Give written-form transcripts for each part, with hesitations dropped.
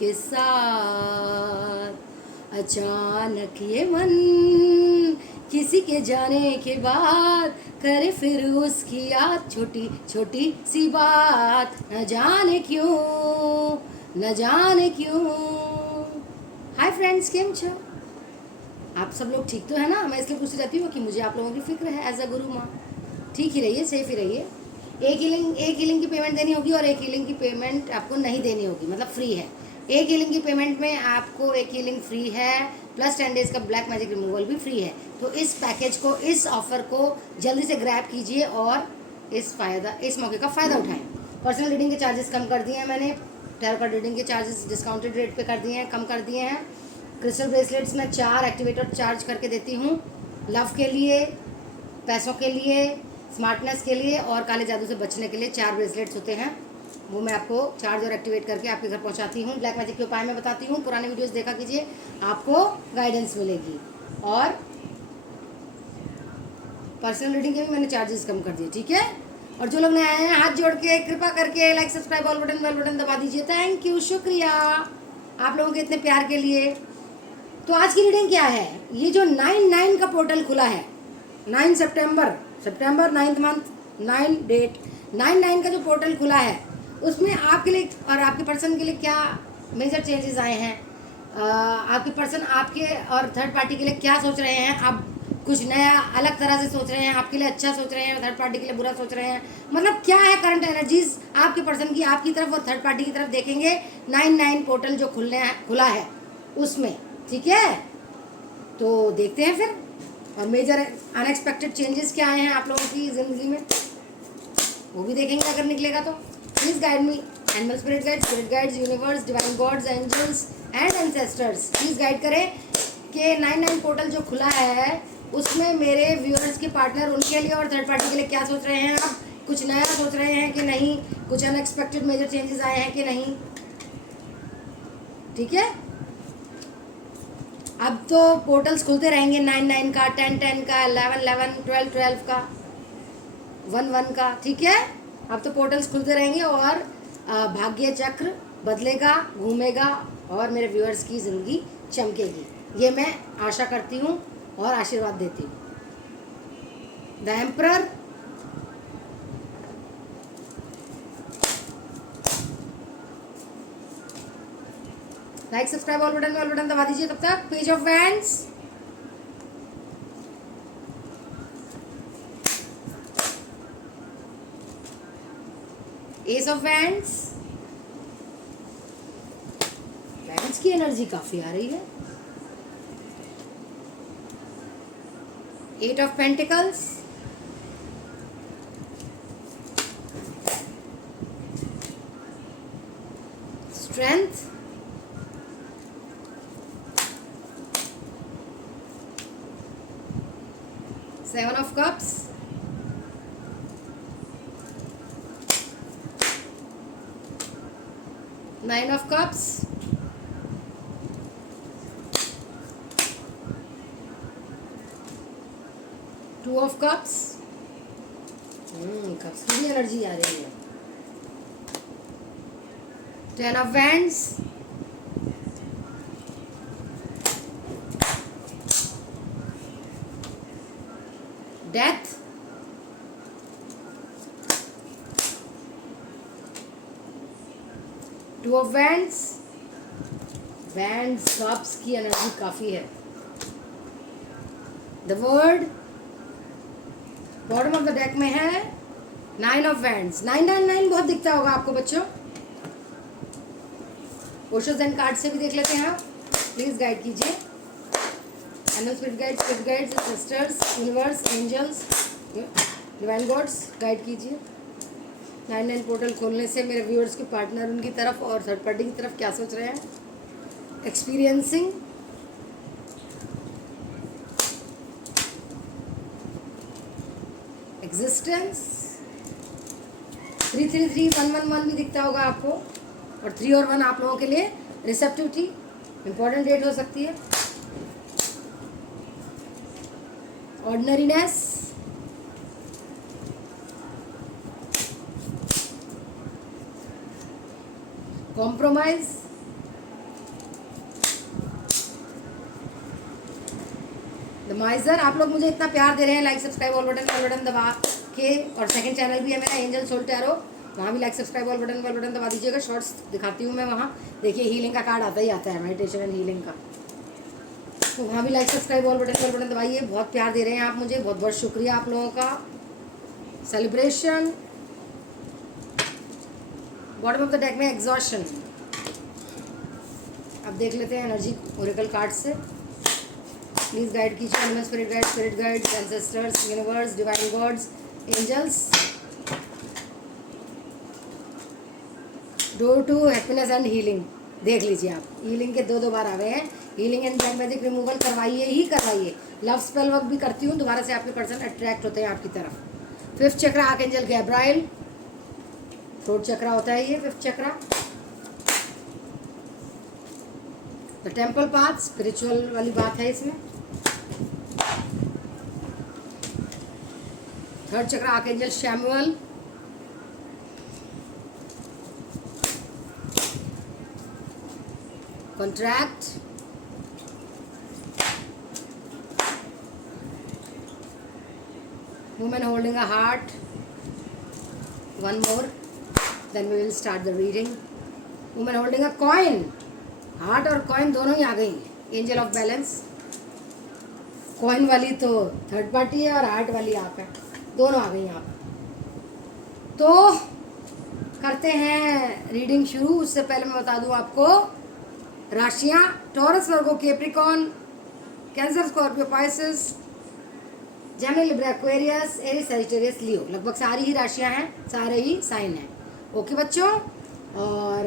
के साथ। अचानक ये मन किसी के जाने के बाद करे फिर उसकी याद, छोटी छोटी सी बात, न जाने क्यों, न जाने क्यों। हाय फ्रेंड्स, केम छो? आप सब लोग ठीक तो है ना? मैं इसलिए पूछती रहती हूँ कि मुझे आप लोगों की फिक्र है एज अ गुरु माँ। ठीक ही रहिए, सेफ ही रहिए। एक हीलिंग की पेमेंट देनी होगी और एक हीलिंग की पेमेंट आपको नहीं देनी होगी, मतलब फ्री है। एक हीलिंग की पेमेंट में आपको एक हीलिंग फ्री है, प्लस 10 डेज का ब्लैक मैजिक रिमूवल भी फ्री है। तो इस पैकेज को, इस ऑफर को जल्दी से ग्रैब कीजिए और इस मौके का फ़ायदा उठाएं। पर्सनल रीडिंग के चार्जेस कम कर दिए हैं मैंने, टैरो कार्ड रीडिंग के चार्जेस डिस्काउंटेड रेट पे कर दिए हैं, कम कर दिए हैं। क्रिस्टल ब्रेसलेट्स में 4 एक्टिवेटर चार्ज करके देती हूँ, लव के लिए, पैसों के लिए, स्मार्टनेस के लिए और काले जादू से बचने के लिए 4 ब्रेसलेट्स होते हैं, वो मैं आपको चार्ज और एक्टिवेट करके आपके घर पहुंचाती हूँ। ब्लैक मैजिक के उपाय मैं बताती हूँ, पुराने वीडियोस देखा कीजिए, आपको गाइडेंस मिलेगी। और पर्सनल रीडिंग के भी मैंने चार्जेस कम कर दिए, ठीक है। और जो लोग नए आए हैं, हाथ जोड़ के कृपा करके like, subscribe, all button, bell button दबा दीजिए। थैंक यू, शुक्रिया आप लोगों के इतने प्यार के लिए। तो आज की रीडिंग क्या है? ये जो 9/9 का पोर्टल खुला है, 9 सितंबर 9th मंथ, 9 डेट, 9/9 का जो पोर्टल खुला है, उसमें आपके लिए और आपके पर्सन के लिए क्या मेजर चेंजेस आए हैं? आपके पर्सन आपके और थर्ड पार्टी के लिए क्या सोच रहे हैं? आप कुछ नया अलग तरह से सोच रहे हैं, आपके लिए अच्छा सोच रहे हैं, थर्ड पार्टी के लिए बुरा सोच रहे हैं, मतलब क्या है करंट एनर्जीज आपके पर्सन की आपकी तरफ और थर्ड पार्टी की तरफ, देखेंगे 9/9 पोर्टल जो खुला है उसमें, ठीक है। तो देखते हैं फिर, और मेजर अनएक्सपेक्टेड चेंजेस क्या आए हैं आप लोगों की ज़िंदगी में, वो भी देखेंगे अगर निकलेगा तो। Please guide me, animal spirit guides, universe, divine gods, angels and ancestors, please guide करें कि 9/9 पोर्टल जो खुला है उसमें मेरे व्यूअर्स के पार्टनर, उनके लिए और थर्ड पार्टी के लिए क्या सोच रहे हैं। अब कुछ नया सोच रहे हैं कि नहीं, कुछ अनएक्सपेक्टेड मेजर चेंजेस आए हैं कि नहीं, ठीक है। अब तो पोर्टल्स खुलते रहेंगे, 9/9 का, 10/10 का, 11/11, 12/12 का, 1/1 का, ठीक है। अब तो पोर्टल्स खुलते रहेंगे और भाग्य चक्र बदलेगा, घूमेगा और मेरे व्यूअर्स की ज़िंदगी चमकेगी, ये मैं आशा करती हूँ और आशीर्वाद देती हूँ। The emperor, like, subscribe, all button दबा दीजिए। तब तक page of wands, S of wands, wands की एनर्जी काफी आ रही है, 8 of pentacles, strength, 7 of cups, 9 of cups, 2 of cups, cups की भी एनर्जी आ रही है, 10 of wands, death, 2 of wands, cups की एनर्जी काफी है, the word bottom of the deck में है 9 ऑफ वैंड्स। 999 बहुत दिखता होगा आपको बच्चों, ओशोज एंड कार्ड से भी देख लेते हैं आप, प्लीज गाइड कीजिए। Animal spirit guides, sisters, universe, angels, divine gods, guide कीजिए। 9/9 पोर्टल खोलने से मेरे व्यूअर्स के पार्टनर उनकी तरफ और थर्ड पार्टी की तरफ क्या सोच रहे हैं। एक्सपीरियंसिंग, एग्जिस्टेंस, 333-111 भी दिखता होगा आपको, और 3 और 1 आप लोगों के लिए रिसेप्टिविटी इंपॉर्टेंट डेट हो सकती है। Ordinariness, compromise, the माइजर। आप लोग मुझे इतना प्यार दे रहे हैं, लाइक सब्सक्राइब ऑल बटन दबा के। और सेकंड चैनल भी है मेरा एंजल सोल टैरो, वहाँ भी लाइक सब्सक्राइब ऑल बटन दबा दीजिएगा। शॉर्ट्स दिखाती हूँ मैं वहाँ, देखिए हीलिंग का कार्ड आता ही आता है, मेडिटेशन एंड हीलिंग का। तो वहाँ भी लाइक सब्सक्राइब ऑल बटन दबाइए। बहुत प्यार दे रहे हैं आप मुझे, बहुत बहुत शुक्रिया आप लोगों का। Celebration. Bottom of the deck में एग्जॉशन। अब देख लेते हैं एनर्जी ओरेकल कार्ड से। प्लीज गाइड कीजिए animal spirit guide, ancestors, universe, divine gods, angels. Door to happiness and healing. देख लीजिए आप, हीलिंग के दो बार आ गए हैं। Healing and black magic removal करवाइए ही करवाइए। लव स्पेल वर्क भी करती हूँ, दोबारा से आपके पर्सन अट्रैक्ट होते हैं आपकी तरफ। फिफ्थ चक्रा आर्कएंजल गैब्राइल। थ्रोट चक्रा होता है ये fifth chakra. The temple path, spiritual वाली बात है इसमें। Third chakra archangel Samuel. Contract. woman holding a heart. One more, then we will start the reading. woman holding a coin. Heart और coin दोनों ही आ गई। Angel of balance. कॉइन वाली तो third party है और हार्ट वाली आप है, दोनों आ गई आप। तो करते हैं रीडिंग शुरू। उससे पहले मैं बता दूं आपको राशियां। Taurus, Virgo, Capricorn, Cancer, Scorpio, Pisces, Gemini, Libra, Aquarius, Aries, Sagittarius, Leo. लगभग सारी ही राशियां हैं, सारे ही साइन हैं। ओके बच्चों, और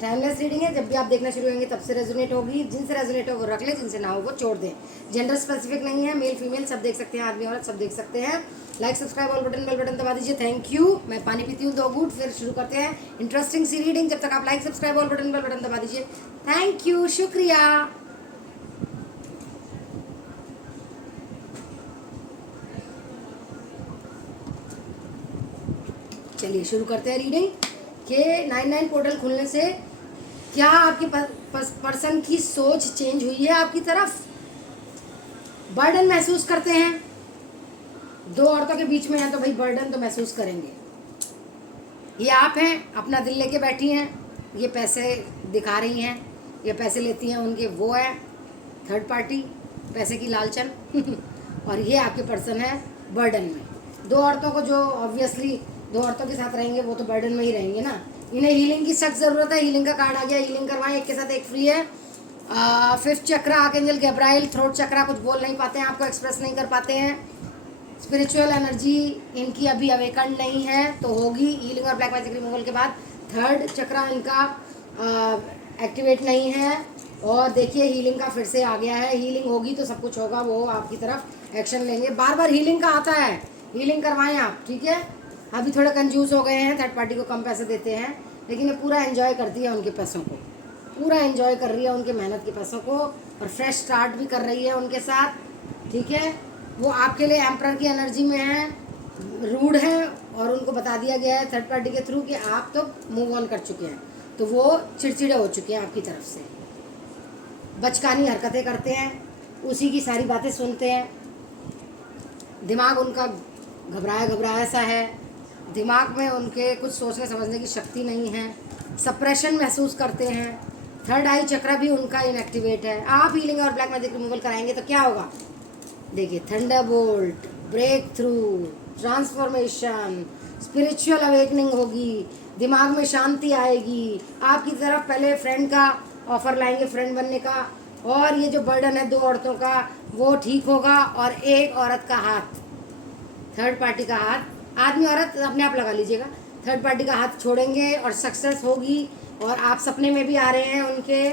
टाइमलेस रीडिंग है। जब भी आप देखना शुरू होंगे तब से रेजोनेट होगी। जिनसे रेजोनेट हो वो रख ले, जिनसे ना हो वो छोड़ दें। जेंडर स्पेसिफिक नहीं है, मेल फीमेल सब देख सकते हैं, आदमी औरत सब देख सकते हैं। Like subscribe all button bell button दबा दीजिए। Thank you. मैं पानी पीती हूँ 2 घूंट, फिर शुरू करते हैं इंटरेस्टिंग सी रीडिंग। जब तक आप like subscribe all button bell button दबा दीजिए। थैंक यू, शुक्रिया। चलिए शुरू करते हैं रीडिंग के 99 पोर्टल खुलने से क्या आपके पर्सन की सोच चेंज हुई है आपकी तरफ। बर्डन महसूस करते हैं, 2 औरतों के बीच में हैं तो भाई बर्डन तो महसूस करेंगे। ये आप हैं, अपना दिल लेके बैठी हैं, ये पैसे दिखा रही हैं, ये पैसे लेती हैं उनके, वो है थर्ड पार्टी, पैसे की लालचन और ये आपके पर्सन है बर्डन में। 2 औरतों को जो ऑब्वियसली 2 औरतों के साथ रहेंगे वो तो बर्डन में ही रहेंगे ना। इन्हें हीलिंग की सख्त ज़रूरत है। हीलिंग का कार्ड आ गया, हीलिंग करवाएं, एक के साथ एक फ्री है। फिफ्थ चक्रा आर्कएंजल गैब्राइल। थ्रोट चक्रा, कुछ बोल नहीं पाते हैं, आपको एक्सप्रेस नहीं कर पाते हैं। स्पिरिचुअल एनर्जी इनकी अभी अवेकन नहीं है, तो होगी हीलिंग और ब्लैक मैजिक रिमूवल के बाद। थर्ड चक्रा इनका एक्टिवेट नहीं है। और देखिए हीलिंग का फिर से आ गया है। हीलिंग होगी तो सब कुछ होगा, वो आपकी तरफ एक्शन लेंगे। बार बार हीलिंग का आता है, हीलिंग करवाएं आप, ठीक है। अभी थोड़े कंजूस हो गए हैं, थर्ड पार्टी को कम पैसे देते हैं, लेकिन ये पूरा एंजॉय करती है उनके पैसों को, पूरा एंजॉय कर रही है उनके मेहनत के पैसों को, और फ्रेश स्टार्ट भी कर रही है उनके साथ, ठीक है। वो आपके लिए एम्परर की एनर्जी में है, रूड है, और उनको बता दिया गया है थर्ड पार्टी के थ्रू कि आप तो मूव ऑन कर चुके हैं, तो वो चिड़चिड़े हो चुके हैं आपकी तरफ से, बचकानी हरकतें करते हैं, उसी की सारी बातें सुनते हैं। दिमाग उनका घबराया घबराया सा है, दिमाग में उनके कुछ सोचने समझने की शक्ति नहीं है, सप्रेशन महसूस करते हैं। थर्ड आई चक्र भी उनका इनएक्टिवेट है। आप हीलिंग और ब्लैक मैजिक रिमूवल कराएंगे तो क्या होगा, देखिए thunderbolt, break through, transformation, spiritual awakening होगी, दिमाग में शांति आएगी। आपकी तरफ पहले फ्रेंड का ऑफर लाएंगे, फ्रेंड बनने का, और ये जो बर्डन है 2 औरतों का वो ठीक होगा, और एक औरत का हाथ, थर्ड पार्टी का हाथ, आदमी औरत अपने आप लगा लीजिएगा, थर्ड पार्टी का हाथ छोड़ेंगे और सक्सेस होगी। और आप सपने में भी आ रहे हैं उनके,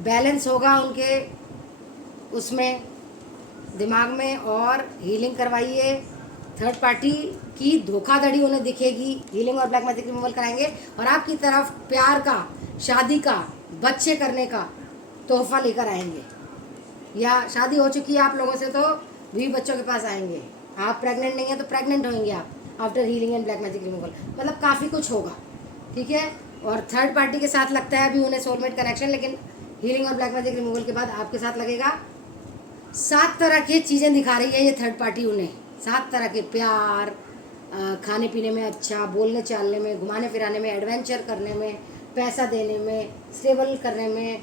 बैलेंस होगा उनके उसमें दिमाग में, और हीलिंग करवाइए। थर्ड पार्टी की धोखाधड़ी उन्हें दिखेगी, हीलिंग और ब्लैक मैजिक रिमूवल कराएंगे, और आपकी तरफ प्यार का, शादी का, बच्चे करने का तोहफा लेकर आएंगे। या शादी हो चुकी है आप लोगों से तो भी बच्चों के पास आएंगे, आप प्रेग्नेंट नहीं है तो प्रेग्नेंट होंगे आप after healing and black magic removal, मतलब काफ़ी कुछ होगा, ठीक है। और थर्ड पार्टी के साथ लगता है अभी उन्हें सोलमेट कनेक्शन, लेकिन हीलिंग और ब्लैक मैजिक रिमूवल के बाद आपके साथ लगेगा 7 तरह की चीज़ें दिखा रही है ये थर्ड पार्टी उन्हें। 7 तरह के प्यार, खाने पीने में अच्छा, बोलने चालने में, घुमाने फिराने में, एडवेंचर करने में, पैसा देने में, स्टेबल करने में,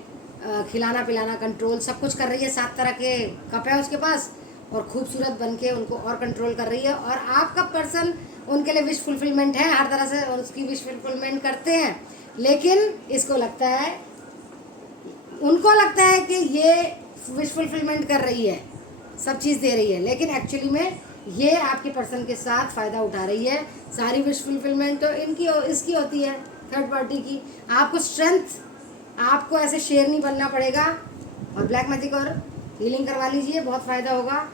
खिलाना पिलाना, कंट्रोल, सब कुछ कर रही है। 7 तरह के कप है उसके पास और खूबसूरत बन के उनको और कंट्रोल कर रही है। और आपका पर्सन उनके लिए विश फुलफिलमेंट है, हर तरह से उसकी विश फुलफिलमेंट करते हैं। लेकिन इसको लगता है, उनको लगता है कि ये विश फुलफिलमेंट कर रही है, सब चीज़ दे रही है, लेकिन एक्चुअली में ये आपके पर्सन के साथ फ़ायदा उठा रही है। सारी विश फुलफिलमेंट तो इसकी होती है, थर्ड पार्टी की। आपको स्ट्रेंथ, आपको ऐसे शेर नहीं बनना पड़ेगा। और ब्लैक मैजिक और हीलिंग करवा लीजिए, बहुत फ़ायदा होगा।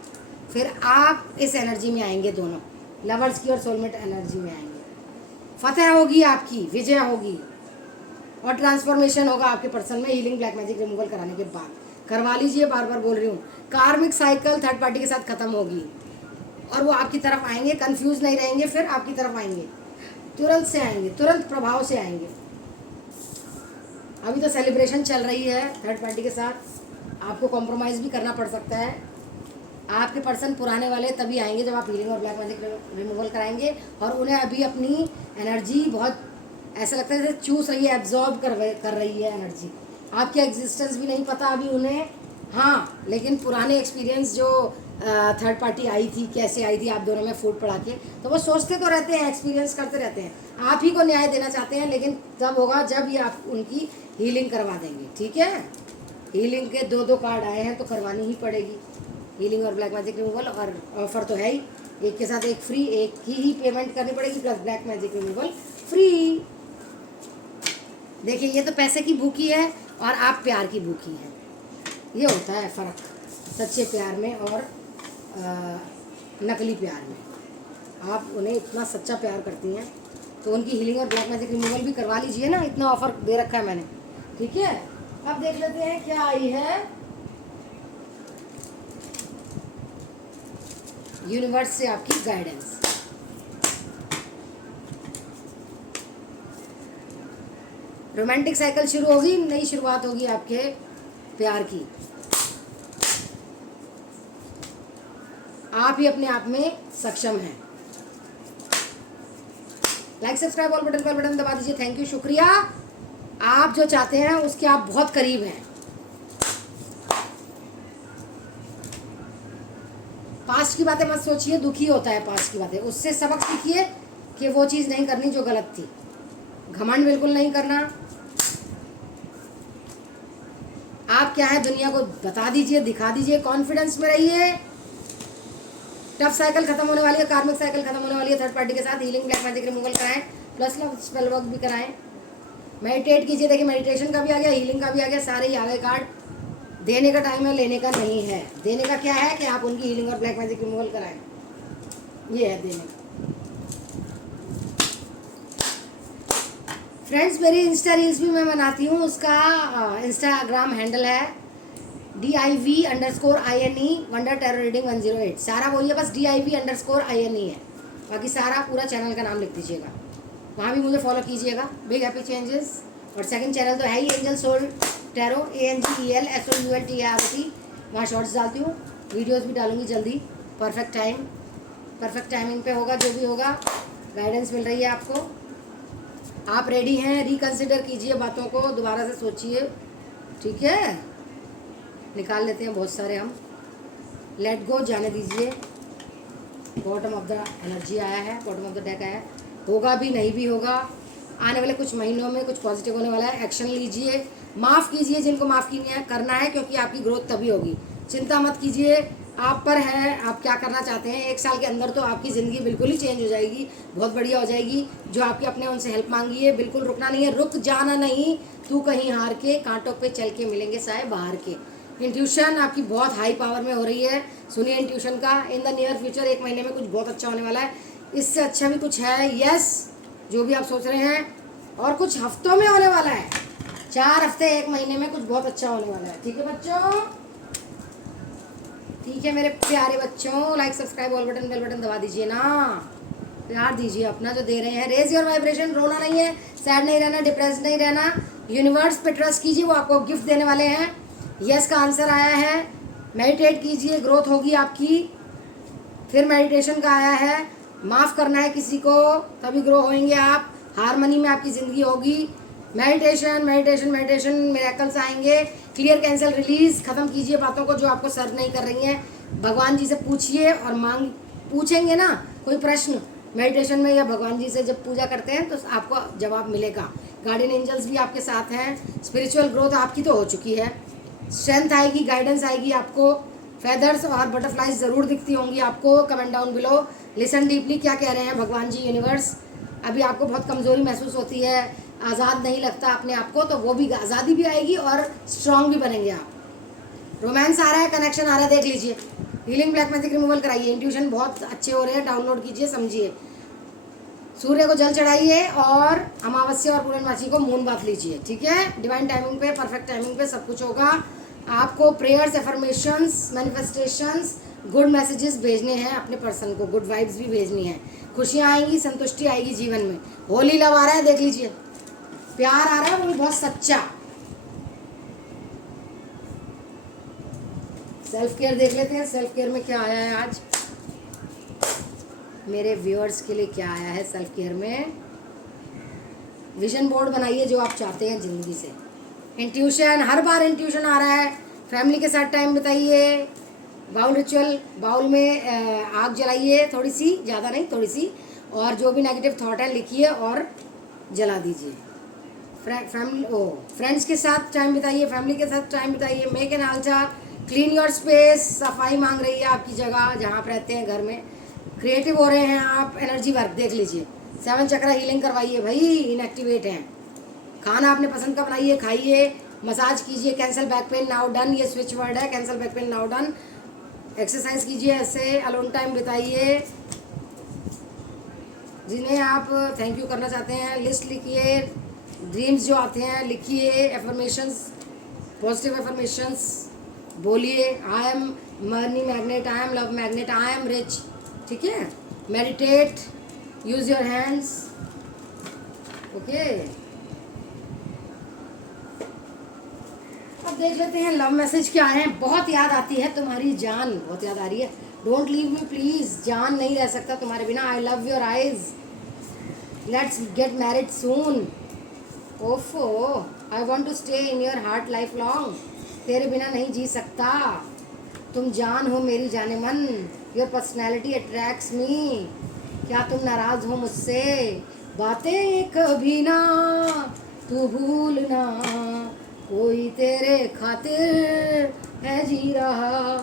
फिर आप इस एनर्जी में आएंगे, दोनों लवर्स की और सोलमेट एनर्जी में आएंगे। फतेह होगी आपकी, विजय होगी और ट्रांसफॉर्मेशन होगा आपके पर्सन में हीलिंग ब्लैक मैजिक रिमूवल कराने के बाद। करवा लीजिए, बार बार बोल रही हूँ। कार्मिक साइकिल थर्ड पार्टी के साथ ख़त्म होगी और वो आपकी तरफ आएंगे, कंफ्यूज नहीं रहेंगे, फिर आपकी तरफ आएंगे, तुरंत से आएंगे, तुरंत प्रभाव से आएंगे। अभी तो सेलिब्रेशन चल रही है थर्ड पार्टी के साथ, आपको कॉम्प्रोमाइज़ भी करना पड़ सकता है। आपके पर्सन पुराने वाले तभी आएंगे जब आप हीलिंग और ब्लैक मैजिक रिमूवल कराएंगे। और उन्हें अभी अपनी एनर्जी बहुत ऐसा लगता है जैसे चूस रही है, एब्जॉर्ब कर रही है एनर्जी। आपकी एग्जिस्टेंस भी नहीं पता अभी उन्हें। हाँ, लेकिन पुराने एक्सपीरियंस जो थर्ड पार्टी आई थी, कैसे आई थी आप दोनों में फूट पड़ा के, तो वो सोचते तो रहते हैं, एक्सपीरियंस करते रहते हैं। आप ही को न्याय देना चाहते हैं, लेकिन तब होगा जब ये आप उनकी हीलिंग करवा देंगे। ठीक है, हीलिंग के 2-2 कार्ड आए हैं तो करवानी ही पड़ेगी, हीलिंग और ब्लैक मैजिक रिमूवल। और ऑफर तो है ही, एक के साथ एक फ्री, एक की ही पेमेंट करनी पड़ेगी plus black magic removal free. देखिए, ये तो पैसे की भूखी है और आप प्यार की भूखी हैं। ये होता है फ़र्क सच्चे प्यार में और नकली प्यार में। आप उन्हें इतना सच्चा प्यार करती हैं तो उनकी हीलिंग और ब्लैक मैजिक रिमूवल भी करवा लीजिए ना, इतना ऑफर दे रखा है मैंने। ठीक है, अब देख लेते हैं क्या आई है यूनिवर्स से आपकी गाइडेंस। रोमांटिक साइकिल शुरू होगी, नई शुरुआत होगी आपके प्यार की। आप ही अपने आप में सक्षम हैं। लाइक सब्सक्राइब और बेल बटन दबा दीजिए। थैंक यू, शुक्रिया। आप जो चाहते हैं उसके आप बहुत करीब हैं। पास्ट की बातें मत सोचिए, दुखी होता है पास्ट की बातें, उससे सबक सीखिए कि वो चीज़ नहीं करनी जो गलत थी। घमंड बिल्कुल नहीं करना। आप क्या है दुनिया को बता दीजिए, दिखा दीजिए, कॉन्फिडेंस में रहिए। टफ साइकिल खत्म होने वाली है, कार्मिक साइकिल खत्म होने वाली है थर्ड पार्टी के साथ। हीलिंग ब्लैक मैजिक रिमूवल कराएं, प्लस लव स्पेल वर्क भी कराएं। मेडिटेट कीजिए, देखिए मेडिटेशन का भी आ गया, हीलिंग का भी आ गया, सारे ही आ गए कार्ड। देने का टाइम है, लेने का नहीं है। देने का क्या है कि आप उनकी हीलिंग और ब्लैक मैजिक रिमूवल कराएं, ये है देने का। फ्रेंड्स, मेरी इंस्टा रील्स भी मैं बनाती हूँ, उसका इंस्टाग्राम हैंडल है DIV_INE वंडर टेरो रीडिंग 108। सारा वही है, बस DIV_INE है, बाकी सारा पूरा चैनल का नाम लिख दीजिएगा। वहाँ भी मुझे फॉलो कीजिएगा। Big happy changes. और सेकंड चैनल तो है ही एंजल सोल टैरो, ANGELSOULT। वहाँ शॉर्ट्स डालती हूँ, वीडियोस भी डालूंगी जल्दी। परफेक्ट टाइमिंग पे होगा, जो भी होगा गाइडेंस मिल रही है आपको। आप रेडी हैं, रिकंसिडर कीजिए बातों को, दोबारा से सोचिए। ठीक है, निकाल लेते हैं बहुत सारे हम। लेट गो, जाने दीजिए। बॉटम ऑफ द एनर्जी आया है, बॉटम ऑफ द डेक आया है। होगा भी, नहीं भी होगा, आने वाले कुछ महीनों में कुछ पॉजिटिव होने वाला है। एक्शन लीजिए, माफ़ कीजिए जिनको माफ़ करना है, क्योंकि आपकी ग्रोथ तभी होगी। चिंता मत कीजिए, आप पर है आप क्या करना चाहते हैं। 1 साल के अंदर तो आपकी ज़िंदगी बिल्कुल ही चेंज हो जाएगी, बहुत बढ़िया हो जाएगी। जो आपके अपने उनसे हेल्प मांगी है, बिल्कुल रुकना नहीं है, रुक जाना नहीं। तू कहीं हार के, कांटों पे चल के मिलेंगे साए बाहर के। इंट्यूशन आपकी बहुत हाई पावर में हो रही है, सुनिए इंट्यूशन का। इन द नियर फ्यूचर 1 महीने में कुछ बहुत अच्छा होने वाला है, इससे अच्छा भी कुछ है। यस, जो भी आप सोच रहे हैं, और कुछ हफ्तों में होने वाला है। 4 हफ्ते 1 महीने में कुछ बहुत अच्छा होने वाला है। ठीक है बच्चों, ठीक है मेरे प्यारे बच्चों। Like subscribe all button bell button दबा दीजिए ना, प्यार दीजिए अपना जो दे रहे हैं। रेज योर वाइब्रेशन, रोना नहीं है, सैड नहीं रहना, डिप्रेस नहीं रहना। यूनिवर्स पे ट्रस्ट कीजिए, वो आपको गिफ्ट देने वाले हैं। यस का आंसर आया है, मेडिटेट कीजिए, ग्रोथ होगी आपकी। फिर मेडिटेशन का आया है, माफ़ करना है किसी को, तभी ग्रो होएंगे आप। हारमनी में आपकी ज़िंदगी होगी। मेडिटेशन मेडिटेशन मेडिटेशन, मिरेकल्स आएंगे। क्लियर, कैंसिल, रिलीज, ख़त्म कीजिए बातों को जो आपको सर्व नहीं कर रही हैं। भगवान जी से पूछिए और पूछेंगे ना कोई प्रश्न मेडिटेशन में या भगवान जी से जब पूजा करते हैं तो आपको जवाब मिलेगा। गार्डियन एंजल्स भी आपके साथ हैं। स्पिरिचुअल ग्रोथ आपकी तो हो चुकी है, स्ट्रेंथ आएगी, गाइडेंस आएगी आपको। फेदर्स और बटरफ्लाइज ज़रूर दिखती होंगी आपको। Comment down below, listen deeply, क्या कह रहे हैं भगवान जी, यूनिवर्स। अभी आपको बहुत कमज़ोरी महसूस होती है, आज़ाद नहीं लगता अपने आप को, तो वो भी आज़ादी भी आएगी और स्ट्रांग भी बनेंगे आप। रोमांस आ रहा है, कनेक्शन आ रहा है, देख लीजिए। हीलिंग ब्लैक मैजिक रिमूवल कराइए, इंट्यूशन बहुत अच्छे हो रहे हैं, डाउनलोड कीजिए, समझिए। सूर्य को जल चढ़ाइए और अमावस्या और पूर्णमासी को मून बात लीजिए, ठीक है। डिवाइन टाइमिंग पे, परफेक्ट टाइमिंग पे सब कुछ होगा। आपको prayers, affirmations, manifestations, good messages भेजने हैं अपने पर्सन को, गुड वाइब्स भी भेजनी है। खुशियाँ आएंगी, संतुष्टि आएगी जीवन में। होली लव आ रहा है, देख लीजिए। प्यार आ रहा है, वो भी बहुत सच्चा। सेल्फ केयर देख लेते हैं, सेल्फ केयर में क्या आया है आज मेरे व्यूअर्स के लिए। क्या आया है सेल्फ केयर में? विजन बोर्ड बनाइए जो आप चाहते हैं ज़िंदगी से। इंट्यूशन, हर बार इंट्यूशन आ रहा है। फैमिली के साथ टाइम बिताइए। बाउल रिचुअल, बाउल में आग जलाइए, थोड़ी सी, ज़्यादा नहीं, थोड़ी सी, और जो भी नेगेटिव थॉट है लिखिए और जला दीजिए। फ्रेंड्स के साथ टाइम बिताइए, फैमिली के साथ टाइम बिताइए। Make an altar, clean your space, सफाई मांग रही है आपकी जगह जहाँ आप रहते हैं, घर में। क्रिएटिव हो रहे हैं आप, एनर्जी वर्क देख लीजिए। 7 चक्र हीलिंग करवाइए भाई, इनएक्टिवेट हैं। खाना अपने पसंद का बनाइए, खाइए, मसाज कीजिए। Cancel back pain now done, ये स्विच वर्ड है, cancel back pain now done. Exercise कीजिए, ऐसे अलोन टाइम बिताइए। जिन्हें आप थैंक यू करना चाहते हैं लिस्ट लिखिए। ड्रीम्स जो आते हैं लिखिए। एफर्मेशंस, पॉजिटिव एफर्मेशंस बोलिए। I am money magnet, I am love magnet, I am rich, ठीक है। Meditate, use your hands, okay. अब देख लेते हैं लव मैसेज क्या है। बहुत याद आती है तुम्हारी जान, बहुत याद आ रही है। डोंट लीव मी प्लीज, जान नहीं रह सकता तुम्हारे बिना। I love your eyes, let's get married soon. ओफो, I want to stay in your heart life long, तेरे बिना नहीं जी सकता। तुम जान हो मेरी जाने मन, योर पर्सनैलिटी अट्रैक्ट्स मी। क्या तुम नाराज हो मुझसे? बातें कभी ना तू भूलना, कोई तेरे खातिर है जी रहा।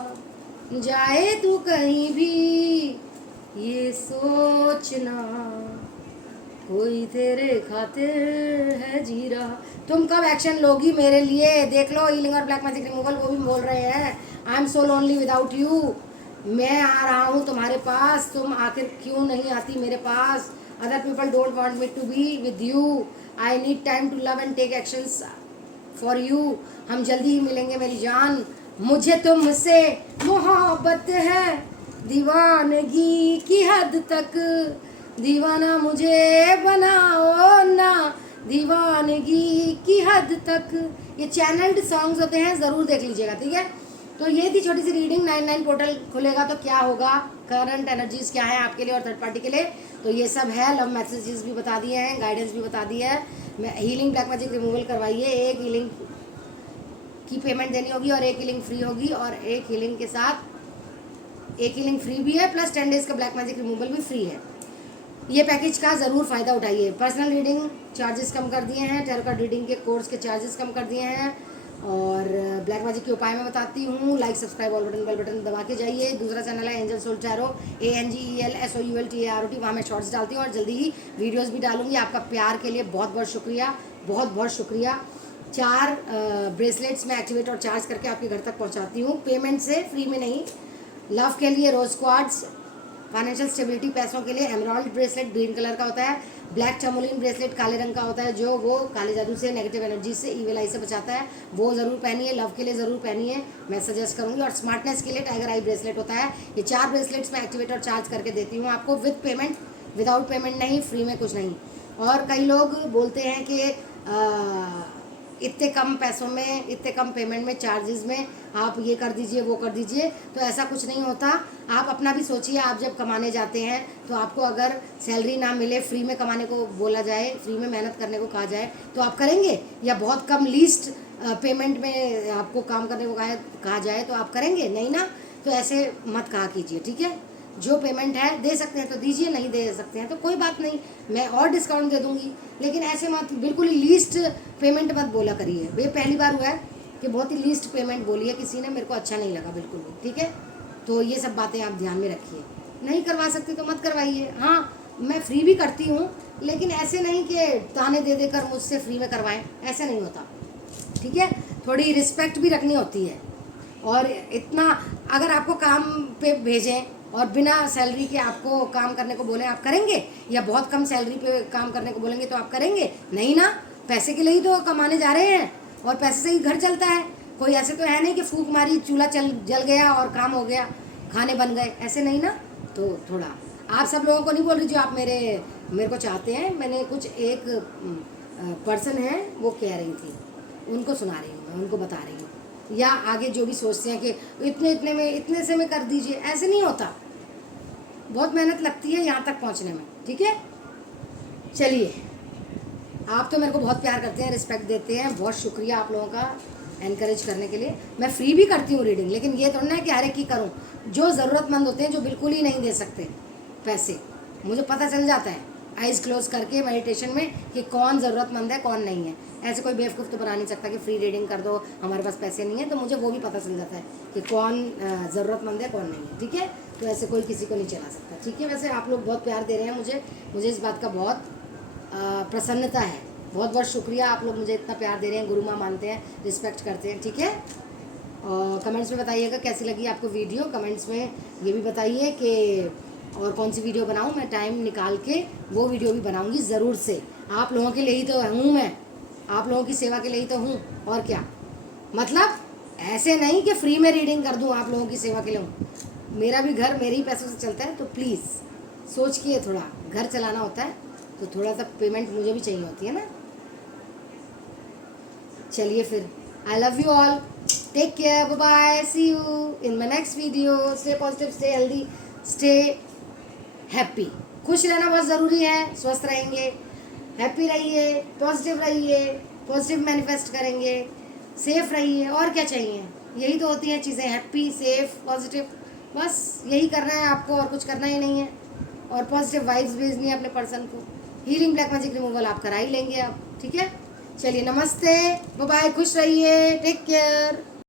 जाए तू कहीं भी ये सोचना, कोई तेरे खातिर है जी रहा। तुम कब एक्शन लोगी मेरे लिए? देख लो, हीलिंग और ब्लैक मैजिक रिमूवल वो भी बोल रहे हैं। I am so lonely without you, मैं आ रहा हूँ तुम्हारे पास, तुम आखिर क्यों नहीं आती मेरे पास? Other people don't want me to be with you, I need time to love and take actions for you. हम जल्दी ही मिलेंगे मेरी जान, मुझे तुमसे मोहब्बत है, दीवानगी की हद तक। दीवाना मुझे बनाओ ना, दीवानगी की हद तक। ये चैनल्ड सॉन्ग्स होते हैं, ज़रूर देख लीजिएगा, ठीक है। तो ये थी छोटी सी रीडिंग। 99 पोर्टल खुलेगा तो क्या होगा, करंट एनर्जीज क्या है आपके लिए और थर्ड पार्टी के लिए, तो ये सब है। लव मैसेजेस भी बता दिए हैं, गाइडेंस भी बता दिया है। मैं हीलिंग ब्लैक मैजिक रिमूवल करवाइए। एक हीलिंग की पेमेंट देनी होगी और एक हीलिंग फ्री होगी, और एक हीलिंग के साथ एक हीलिंग फ्री भी है, प्लस 10 डेज का ब्लैक मैजिक रिमूवल भी फ्री है। ये पैकेज का ज़रूर फ़ायदा उठाइए। पर्सनल रीडिंग चार्जेस कम कर दिए हैं, टैरो कार्ड रीडिंग के कोर्स के चार्जेस कम कर दिए हैं, और ब्लैक मैजिक के उपाय मैं बताती हूँ। Like, subscribe, all button, bell button दबा के जाइए। दूसरा चैनल है एंजल सोल टैरो, ANGELSOULTAROT, वहाँ मैं शॉर्ट्स डालती हूँ और जल्दी ही वीडियोज़ भी डालूंगी। आपका प्यार के लिए बहुत बहुत शुक्रिया, बहुत बहुत शुक्रिया। 4 ब्रेसलेट्स में एक्टिवेट और चार्ज करके आपके घर तक पहुँचाती हूँ, पेमेंट से, फ्री में नहीं। लव के लिए रोज क्वार्ट्स, फाइनेंशियल स्टेबिलिटी, पैसों के लिए एमराल्ड ब्रेसलेट ग्रीन कलर का होता है। ब्लैक टर्मोलिन ब्रेसलेट काले रंग का होता है, जो वो काले जादू से, नेगेटिव एनर्जी से, ईविल आई से बचाता है, वो ज़रूर पहनिए। लव के लिए ज़रूर पहनिए, मैं सजेस्ट करूँगी। और स्मार्टनेस के लिए टाइगर आई ब्रेसलेट होता है। ये 4 ब्रेसलेट्स मैं एक्टिवेट और चार्ज करके देती हूँ आपको, विद पेमेंट, विदाउट पेमेंट नहीं, फ्री में कुछ नहीं। और कई लोग बोलते हैं कि इतने कम पैसों में, इतने कम पेमेंट में, चार्जेस में आप ये कर दीजिए वो कर दीजिए, तो ऐसा कुछ नहीं होता। आप अपना भी सोचिए, आप जब कमाने जाते हैं तो आपको अगर सैलरी ना मिले, फ्री में कमाने को बोला जाए, फ्री में मेहनत करने को कहा जाए तो आप करेंगे? या बहुत कम लीस्ट पेमेंट में आपको काम करने को कहा जाए तो आप करेंगे? नहीं ना। तो ऐसे मत कहा कीजिए, ठीक है। जो पेमेंट है दे सकते हैं तो दीजिए, नहीं दे सकते हैं तो कोई बात नहीं, मैं और डिस्काउंट दे दूंगी। लेकिन ऐसे मत, बिल्कुल ही लीस्ट पेमेंट मत बोला करिए। ये पहली बार हुआ है कि बहुत ही लीस्ट पेमेंट बोली है किसी ने, मेरे को अच्छा नहीं लगा बिल्कुल भी, ठीक है। तो ये सब बातें आप ध्यान में रखिए। नहीं करवा सकते तो मत करवाइए। हाँ, मैं फ्री भी करती हूँ, लेकिन ऐसे नहीं कि ताने दे देकर मुझसे फ्री में करवाएं, ऐसे नहीं होता, ठीक है। थोड़ी रिस्पेक्ट भी रखनी होती है। और इतना अगर आपको काम पे भेजें और बिना सैलरी के आपको काम करने को बोलें, आप करेंगे? या बहुत कम सैलरी पे काम करने को बोलेंगे तो आप करेंगे? नहीं ना। पैसे के लिए ही तो कमाने जा रहे हैं, और पैसे से ही घर चलता है। कोई ऐसे तो है नहीं कि फूंक मारी, चूल्हा जल गया और काम हो गया, खाने बन गए, ऐसे नहीं ना। तो थोड़ा आप सब लोगों को नहीं बोल रही जो आप मेरे को चाहते हैं, मैंने कुछ एक पर्सन है वो कह रही थी, उनको सुना रही हूँ मैं, उनको बता रही हूँ। या आगे जो भी सोचते हैं कि इतने से में कर दीजिए, ऐसे नहीं होता। बहुत मेहनत लगती है यहाँ तक पहुँचने में, ठीक है। चलिए, आप तो मेरे को बहुत प्यार करते हैं, रिस्पेक्ट देते हैं, बहुत शुक्रिया आप लोगों का एनकरेज करने के लिए। मैं फ्री भी करती हूँ रीडिंग, लेकिन ये थोड़ा ना है कि हर एक की करूँ। जो ज़रूरतमंद होते हैं, जो बिल्कुल ही नहीं दे सकते पैसे, मुझे पता चल जाता है आइज़ क्लोज करके मेडिटेशन में कि कौन ज़रूरतमंद है कौन नहीं है। ऐसे कोई बेवकूफ़ तो बना नहीं सकता कि फ्री रीडिंग कर दो, हमारे पास पैसे नहीं है। तो मुझे वो भी पता चल जाता है कि कौन ज़रूरतमंद है कौन नहीं है, ठीक है। तो ऐसे कोई किसी को नहीं चला सकता, ठीक है। वैसे आप लोग बहुत प्यार दे रहे हैं मुझे इस बात का बहुत प्रसन्नता है। बहुत बहुत शुक्रिया, आप लोग मुझे इतना प्यार दे रहे हैं, गुरु माँ मानते हैं, रिस्पेक्ट करते हैं, ठीक है। और कमेंट्स में बताइएगा कैसी लगी आपको वीडियो। कमेंट्स में ये भी बताइए कि और कौन सी वीडियो बनाऊं। मैं टाइम निकाल के वो वीडियो भी बनाऊंगी ज़रूर से। आप लोगों के लिए ही तो हूँ मैं, आप लोगों की सेवा के लिए ही तो हूँ, और क्या। मतलब ऐसे नहीं कि फ्री में रीडिंग कर दूँ, आप लोगों की सेवा के लिए हूँ। मेरा भी घर मेरे ही पैसों से चलता है, तो प्लीज़ सोच के, थोड़ा घर चलाना होता है तो थोड़ा सा पेमेंट मुझे भी चाहिए होती है ना। चलिए फिर, I love you all, take care, bye bye, see you in my next video. Stay positive, stay healthy, stay happy. खुश रहना बहुत ज़रूरी है, स्वस्थ रहेंगे, हैप्पी रहिए, पॉजिटिव रहिए, पॉजिटिव मैनिफेस्ट करेंगे, सेफ रहिए, और क्या चाहिए। यही तो होती हैं चीज़ें, हैप्पी, सेफ, पॉजिटिव, बस यही करना है आपको, और कुछ करना ही नहीं है। और पॉजिटिव वाइब्स भेजनी है अपने पर्सन को। हीलिंग ब्लैक मैजिक रिमूवल आप करा ही लेंगे आप, ठीक है। चलिए, नमस्ते, बाय बाय, खुश रहिए, टेक केयर।